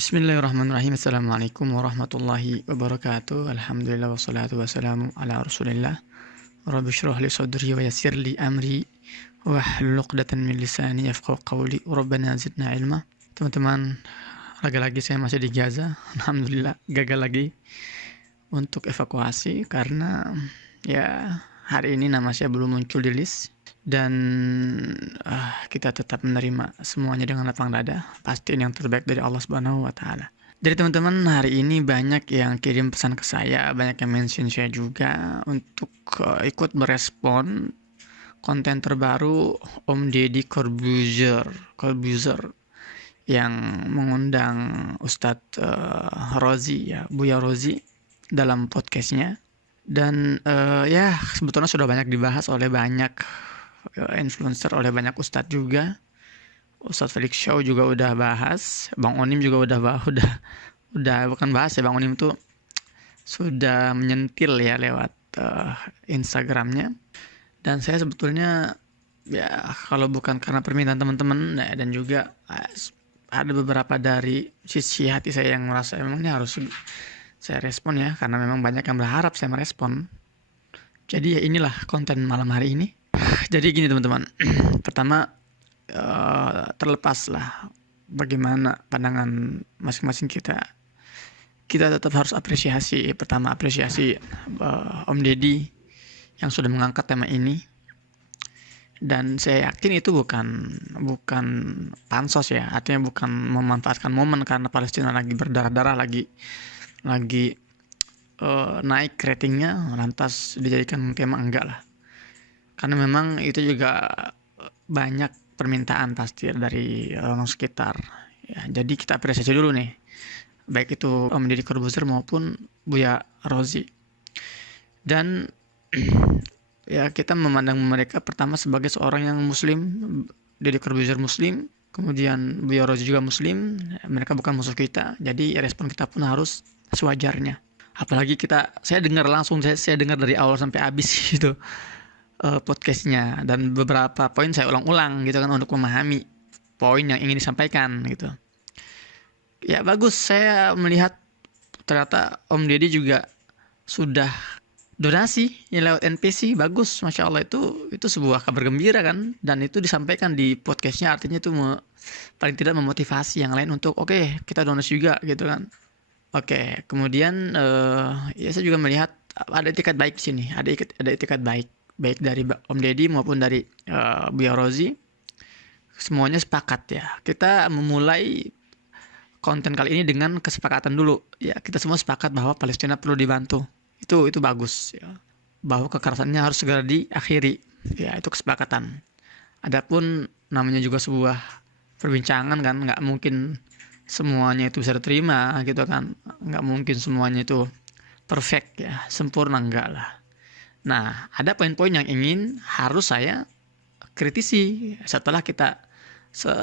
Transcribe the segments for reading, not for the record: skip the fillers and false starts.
Bismillahirrahmanirrahim. Assalamualaikum warahmatullahi wabarakatuh. Alhamdulillah wassalatu wassalamu ala Rasulillah. Rabbi shrah li sadri wa yassir li amri wahlul 'uqdatam min lisani yafqahu qawli. Rabbana zidna ilma. Teman-teman, lagi-lagi saya masih di Gaza. Alhamdulillah gagal lagi untuk evakuasi karena ya hari ini nama saya belum muncul di list. Dan kita tetap menerima semuanya dengan lapang dada. Pasti ini yang terbaik dari Allah Subhanahu wa Ta'ala. Jadi teman-teman, hari ini banyak yang kirim pesan ke saya, banyak yang mention saya juga untuk ikut merespon konten terbaru Om Deddy Corbuzier yang mengundang Ustadz Rozi, ya Buya Rozi dalam podcastnya. Dan ya sebetulnya sudah banyak dibahas oleh banyak influencer, oleh banyak ustadz juga. Ustadz Felix Shaw juga udah bahas, Bang Onim juga udah bukan bahas ya, Bang Onim tuh sudah menyentil ya lewat Instagramnya. Dan saya sebetulnya ya kalau bukan karena permintaan teman-teman ya, dan juga ada beberapa dari sisi hati saya yang merasa memang ini harus saya respon ya, karena memang banyak yang berharap saya merespon. Jadi ya inilah konten malam hari ini. Jadi gini teman-teman, pertama terlepas lah bagaimana pandangan masing-masing kita tetap harus apresiasi. Pertama apresiasi Om Deddy yang sudah mengangkat tema ini, dan saya yakin itu bukan pansos ya, artinya bukan memanfaatkan momen karena Palestina lagi berdarah-darah, lagi naik ratingnya lantas dijadikan tema, enggak lah. Karena memang itu juga banyak permintaan pasti dari orang sekitar. Ya, jadi kita apresiasi dulu nih, baik itu Om Deddy Corbuzier maupun Buya Rozi. Dan ya kita memandang mereka pertama sebagai seorang yang Muslim, Deddy Corbuzier Muslim, kemudian Buya Rozi juga Muslim. Mereka bukan musuh kita, jadi respon kita pun harus sewajarnya. Apalagi saya dengar dari awal sampai habis gitu podcastnya, dan beberapa poin saya ulang-ulang gitu kan untuk memahami poin yang ingin disampaikan gitu. Ya bagus, saya melihat ternyata Om Deddy juga sudah donasi ya lewat NPC, bagus, masya Allah, itu sebuah kabar gembira kan, dan itu disampaikan di podcastnya, artinya itu paling tidak memotivasi yang lain untuk oke, kita donasi juga gitu kan. Oke, kemudian ya saya juga melihat ada etikat baik di sini, ada etikat baik dari Om Deddy maupun dari Buya Rozi. Semuanya sepakat ya. Kita memulai konten kali ini dengan kesepakatan dulu. Ya, kita semua sepakat bahwa Palestina perlu dibantu. Itu bagus ya. Bahwa kekerasannya harus segera diakhiri. Ya, itu kesepakatan. Adapun namanya juga sebuah perbincangan kan, nggak mungkin semuanya itu bisa diterima gitu kan. Nggak mungkin semuanya itu perfect ya, sempurna, enggak lah. Nah, ada poin-poin yang harus saya kritisi setelah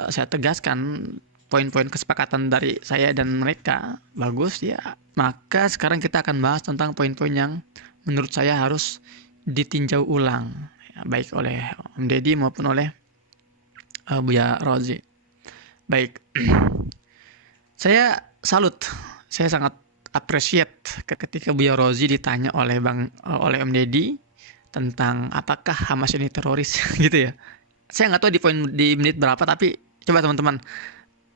saya tegaskan poin-poin kesepakatan dari saya dan mereka. Bagus ya. Maka sekarang kita akan bahas tentang poin-poin yang menurut saya harus ditinjau ulang ya, baik oleh Om Deddy maupun oleh Buya Rozi. Baik. Saya salut. Saya sangat appreciate ketika Buya Rozi ditanya oleh Om Deddy tentang apakah Hamas ini teroris gitu ya. Saya nggak tahu di menit berapa, tapi coba teman-teman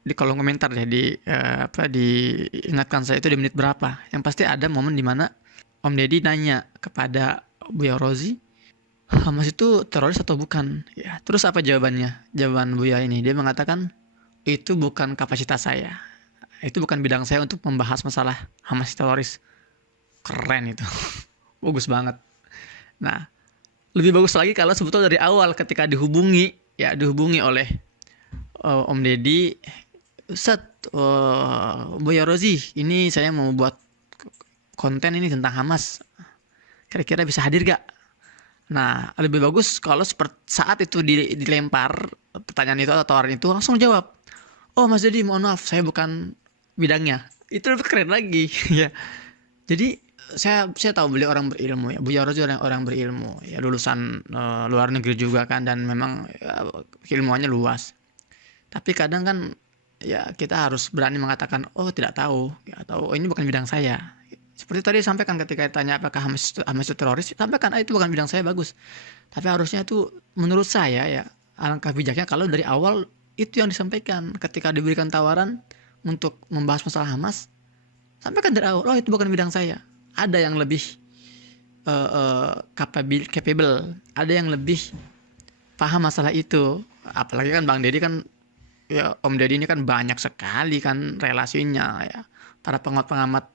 di kolom komentar deh diingatkan saya itu di menit berapa. Yang pasti ada momen di mana Om Deddy nanya kepada Buya Rozi, Hamas itu teroris atau bukan? Ya, terus apa jawabannya? Jawaban Buya ini, dia mengatakan itu bukan kapasitas saya. Itu bukan bidang saya untuk membahas masalah Hamas teroris. Keren itu. Bagus banget. Nah, lebih bagus lagi kalau sebetulnya dari awal ketika dihubungi oleh Om Deddy, Buya Rozi, ini saya mau buat konten ini tentang Hamas. Kira-kira bisa hadir gak? Nah, lebih bagus kalau saat itu dilempar pertanyaan itu atau tawaran itu langsung jawab. Oh Mas Deddy, mohon maaf, saya bukan bidangnya. Itu lebih keren lagi ya. Jadi saya tahu beliau orang berilmu ya. Buya Rozi orang berilmu ya, lulusan luar negeri juga kan, dan memang ya, ilmuannya luas. Tapi kadang kan ya kita harus berani mengatakan oh tidak tahu ya, atau oh, ini bukan bidang saya. Seperti tadi sampaikan ketika ditanya apakah Hamas itu teroris, sampaikan itu bukan bidang saya, bagus. Tapi harusnya itu menurut saya ya alangkah bijaknya kalau dari awal itu yang disampaikan ketika diberikan tawaran untuk membahas masalah Hamas, sampaikan dari awal oh itu bukan bidang saya. Ada yang lebih capable, ada yang lebih paham masalah itu. Apalagi kan Bang Deddy kan ya, Om Deddy ini kan banyak sekali kan relasinya ya, para pengamat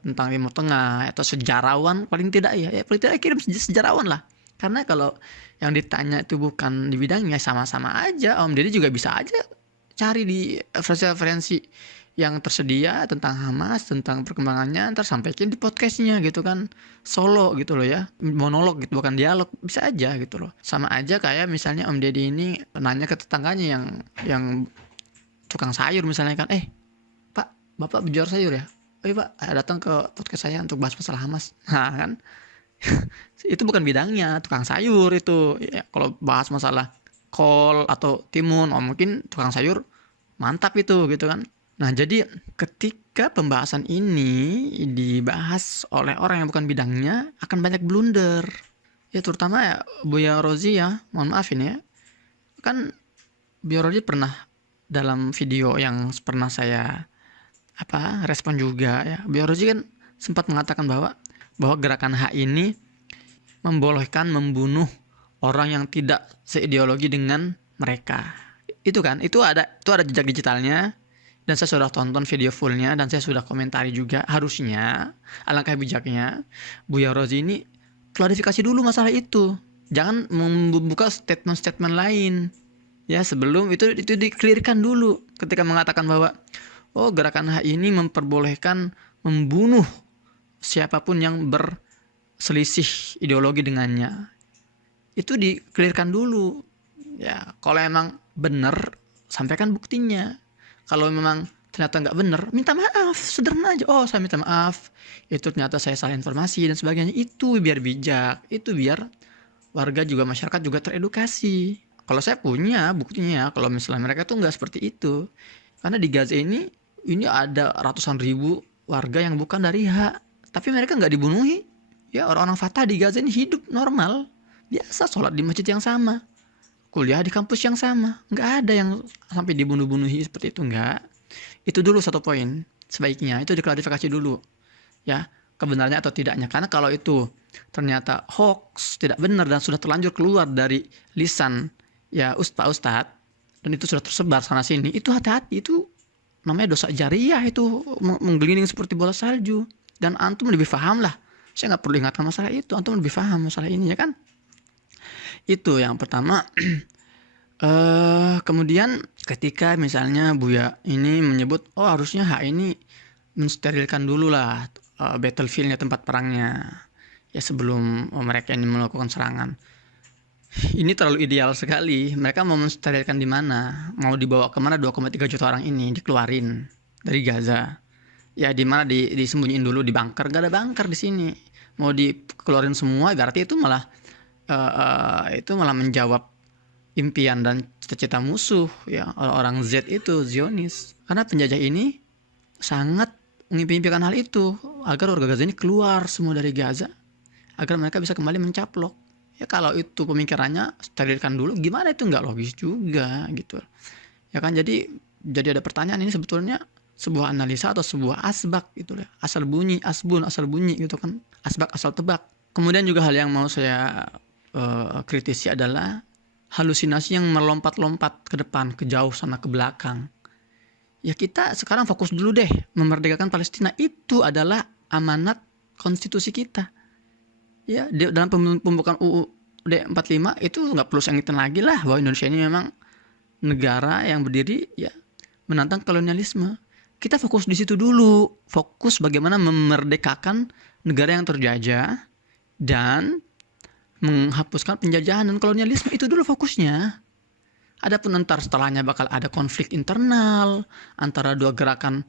tentang Timur Tengah atau sejarawan paling tidak ya paling tidak kirim sejarawan lah, karena kalau yang ditanya itu bukan di bidangnya sama-sama aja. Om Deddy juga bisa aja cari di referensi yang tersedia tentang Hamas, tentang perkembangannya, ntar sampaikan di podcastnya gitu kan, solo gitu loh ya, monolog gitu, bukan dialog, bisa aja gitu loh. Sama aja kayak misalnya Om Deddy ini nanya ke tetangganya yang tukang sayur misalnya kan, Pak, Bapak berjual sayur ya? Oh iya Pak, datang ke podcast saya untuk bahas masalah Hamas. Nah kan, itu bukan bidangnya, tukang sayur itu. Ya, kalau bahas masalah kol atau timun, mungkin tukang sayur mantap itu gitu kan. Nah, jadi ketika pembahasan ini dibahas oleh orang yang bukan bidangnya, akan banyak blunder. Ya, terutama ya Buya Rozi ya, mohon maaf ini ya. Kan Buya Rozi pernah dalam video yang pernah saya respon juga ya. Buya Rozi kan sempat mengatakan bahwa gerakan hak ini membolehkan membunuh orang yang tidak seideologi dengan mereka. Itu kan, itu ada jejak digitalnya. Dan saya sudah tonton video fullnya dan saya sudah komentari juga. Harusnya alangkah bijaknya Buya Rozi ini klarifikasi dulu masalah itu. Jangan membuka statement-statement lain. Ya, sebelum itu di-clearkan dulu ketika mengatakan bahwa oh gerakan hak ini memperbolehkan membunuh siapapun yang berselisih ideologi dengannya. Itu di-clearkan dulu. Ya, kalau emang benar sampaikan buktinya. Kalau memang ternyata nggak benar, minta maaf, sederhana aja. Oh, saya minta maaf, itu ternyata saya salah informasi dan sebagainya. Itu biar bijak, itu biar warga juga, masyarakat juga teredukasi. Kalau saya punya buktinya, kalau misalnya mereka tuh nggak seperti itu. Karena di Gaza ini ada ratusan ribu warga yang bukan dari hak, tapi mereka nggak dibunuhi. Ya, orang-orang Fatah di Gaza ini hidup normal, biasa sholat di masjid yang sama, kuliah di kampus yang sama, nggak ada yang sampai dibunuh-bunuhi seperti itu, nggak. Itu dulu satu poin, sebaiknya itu diklarifikasi dulu ya, kebenarannya atau tidaknya. Karena kalau itu ternyata hoax, tidak benar dan sudah terlanjur keluar dari lisan ya ustadz dan itu sudah tersebar sana sini, itu hati-hati, itu namanya dosa jariah, itu menggelinding seperti bola salju. Dan antum lebih paham lah, saya nggak perlu ingatkan masalah itu, antum lebih paham masalah ini ya kan. Itu yang pertama. Kemudian ketika misalnya Buya ini menyebut oh harusnya hak ini mensterilkan dulu lah battlefieldnya, tempat perangnya ya, sebelum mereka ini melakukan serangan. Ini terlalu ideal sekali. Mereka mau mensterilkan di mana? Mau dibawa kemana 2,3 juta orang ini dikeluarin dari Gaza? Ya di mana disembunyiin dulu di bunker? Gak ada bunker di sini. Mau dikeluarin semua, berarti itu malah menjawab impian dan cita-cita musuh ya, orang Z itu, Zionis. Karena penjajah ini sangat mengimpi-impikan hal itu, agar warga Gaza ini keluar semua dari Gaza, agar mereka bisa kembali mencaplok. Ya kalau itu pemikirannya sterilkan dulu, gimana itu nggak logis juga gitu. Ya kan, jadi ada pertanyaan, ini sebetulnya sebuah analisa atau sebuah asbak gitu ya. Asal bunyi, asbun, asal bunyi gitu kan. Asbak, asal tebak. Kemudian juga hal yang mau saya kritisi adalah halusinasi yang melompat-lompat ke depan, ke jauh sana, ke belakang. Ya kita sekarang fokus dulu deh memerdekakan Palestina. Itu adalah amanat konstitusi kita. Ya, dalam pembukaan UUD 45 itu nggak perlu saya ingetin lagi lah bahwa Indonesia ini memang negara yang berdiri ya menantang kolonialisme. Kita fokus di situ dulu, fokus bagaimana memerdekakan negara yang terjajah dan menghapuskan penjajahan dan kolonialisme. Itu dulu fokusnya. Adapun ntar setelahnya bakal ada konflik internal antara dua gerakan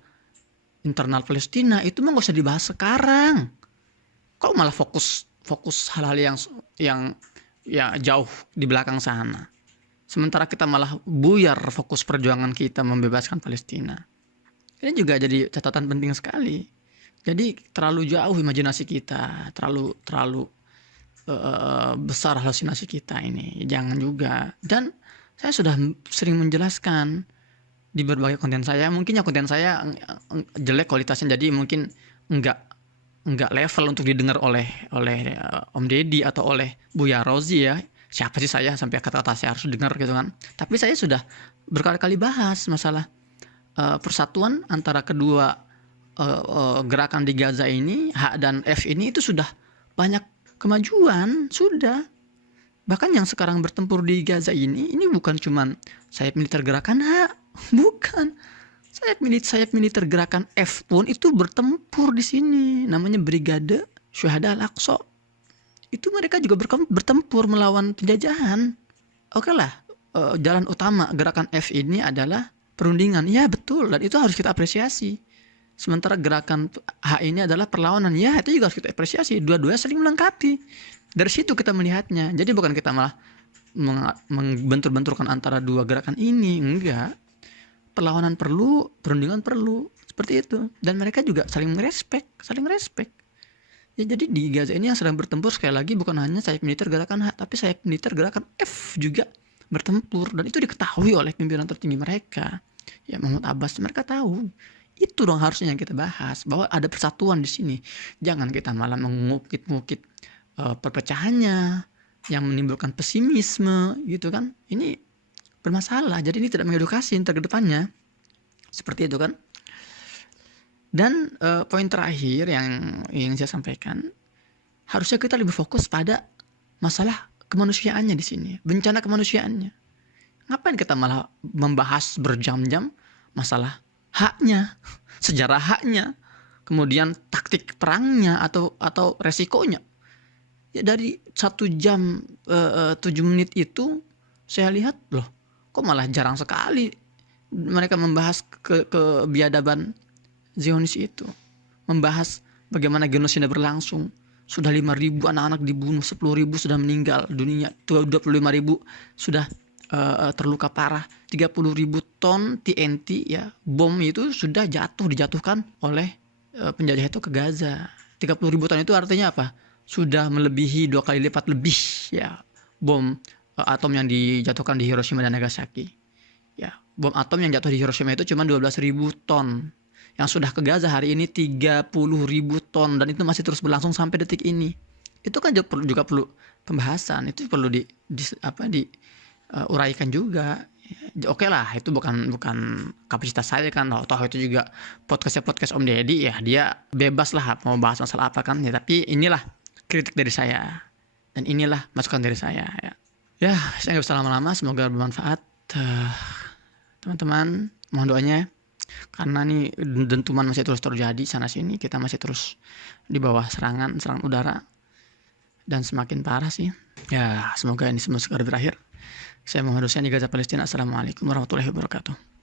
internal Palestina, itu mah gak usah dibahas sekarang. Kok malah fokus hal-hal yang ya jauh di belakang sana. sementara kita malah buyar fokus perjuangan kita membebaskan Palestina. Ini juga jadi catatan penting sekali. Jadi terlalu jauh imajinasi kita, terlalu besar halusinasi kita ini. Jangan juga. Dan saya sudah sering menjelaskan di berbagai konten saya. Mungkin ya konten saya jelek kualitasnya, jadi mungkin enggak level untuk didengar oleh Om Deddy atau oleh Buya Rozi ya. Siapa sih saya sampai kata-kata saya harus dengar gitu kan. Tapi saya sudah berkali-kali bahas masalah persatuan antara kedua gerakan di Gaza ini, H dan F ini, itu sudah banyak kemajuan, sudah. Bahkan yang sekarang bertempur di Gaza ini bukan cuman sayap militer gerakan H, bukan. Sayap militer gerakan F pun itu bertempur di sini, namanya Brigade Syuhada Al-Aqsa. Itu mereka juga bertempur melawan penjajahan. Oke lah, jalan utama gerakan F ini adalah perundingan. Ya betul, dan itu harus kita apresiasi. Sementara gerakan H ini adalah perlawanan. Ya itu juga harus kita apresiasi. Dua-duanya saling melengkapi. Dari situ kita melihatnya. Jadi bukan kita malah membentur-benturkan antara dua gerakan ini. Enggak. Perlawanan perlu, perundingan perlu. Seperti itu. Dan mereka juga saling respect. Ya, jadi di Gaza ini yang sedang bertempur sekali lagi bukan hanya sayap militer gerakan H, tapi sayap militer gerakan F juga bertempur. Dan itu diketahui oleh pimpinan tertinggi mereka. Ya Mahmud Abbas, mereka tahu. Itu dong harusnya yang kita bahas, bahwa ada persatuan di sini. Jangan kita malah mengungkit-ungkit perpecahannya yang menimbulkan pesimisme gitu kan. Ini bermasalah. Jadi ini tidak mengedukasi ke depannya. Seperti itu kan. Dan poin terakhir yang ingin saya sampaikan, harusnya kita lebih fokus pada masalah kemanusiaannya di sini, bencana kemanusiaannya. Ngapain kita malah membahas berjam-jam masalah haknya, sejarah haknya, kemudian taktik perangnya atau resikonya. Ya dari 1 jam 7 menit itu saya lihat loh, kok malah jarang sekali mereka membahas kebiadaban Zionis itu, membahas bagaimana genosida berlangsung. Sudah 5.000 anak-anak dibunuh, 10.000 sudah meninggal dunia, 25.000 sudah terluka parah, 30.000 ton TNT ya, bom itu sudah dijatuhkan oleh penjajah itu ke Gaza. 30.000 ton itu artinya apa? Sudah melebihi 2 kali lipat lebih ya bom atom yang dijatuhkan di Hiroshima dan Nagasaki. Ya, bom atom yang jatuh di Hiroshima itu cuma 12.000 ton. Yang sudah ke Gaza hari ini 30.000 ton, dan itu masih terus berlangsung sampai detik ini. Itu kan juga perlu pembahasan, itu perlu uraikan juga. Oke lah, itu bukan kapasitas saya kan. Toh itu juga podcast Om Deddy ya, dia bebas lah mau bahas masalah apa kan ya. Tapi inilah kritik dari saya, dan inilah masukan dari saya ya. Ya, saya nggak bisa lama-lama, semoga bermanfaat. Teman-teman, mohon doanya, karena nih dentuman masih terus terjadi sana sini, kita masih terus di bawah serangan udara, dan semakin parah sih. Ya, semoga ini semua segera berakhir. Saya Muhammad Hussein di Gaza, Palestina. Assalamualaikum warahmatullahi wabarakatuh.